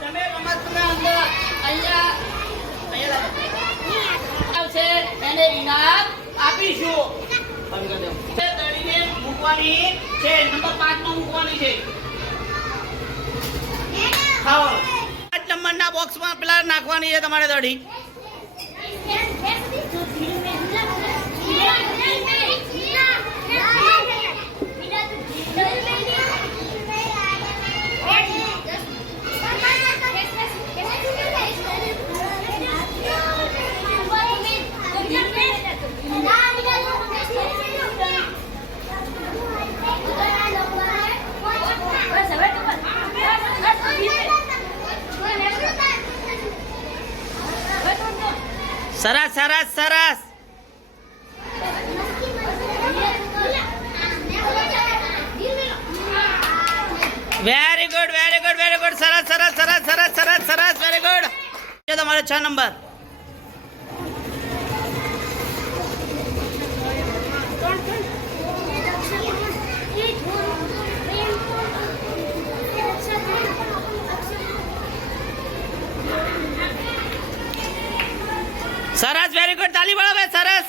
તમે રમતના અહીંયા આપીશું. મૂકવાની છે. નંબર પાંચ મૂકવાની છે. પાંચ નંબરના બોક્સમાં પેલા નાખવાની છે તમારે દડી સરસ સરસ સરસ. Very good very good very good સરસ સરસ સરસ સરસ સરસ સરસ વેરી ગુડ તમારો છ નંબર. સરસ વેરી ગુડ તાલી ભાઈ સરસ.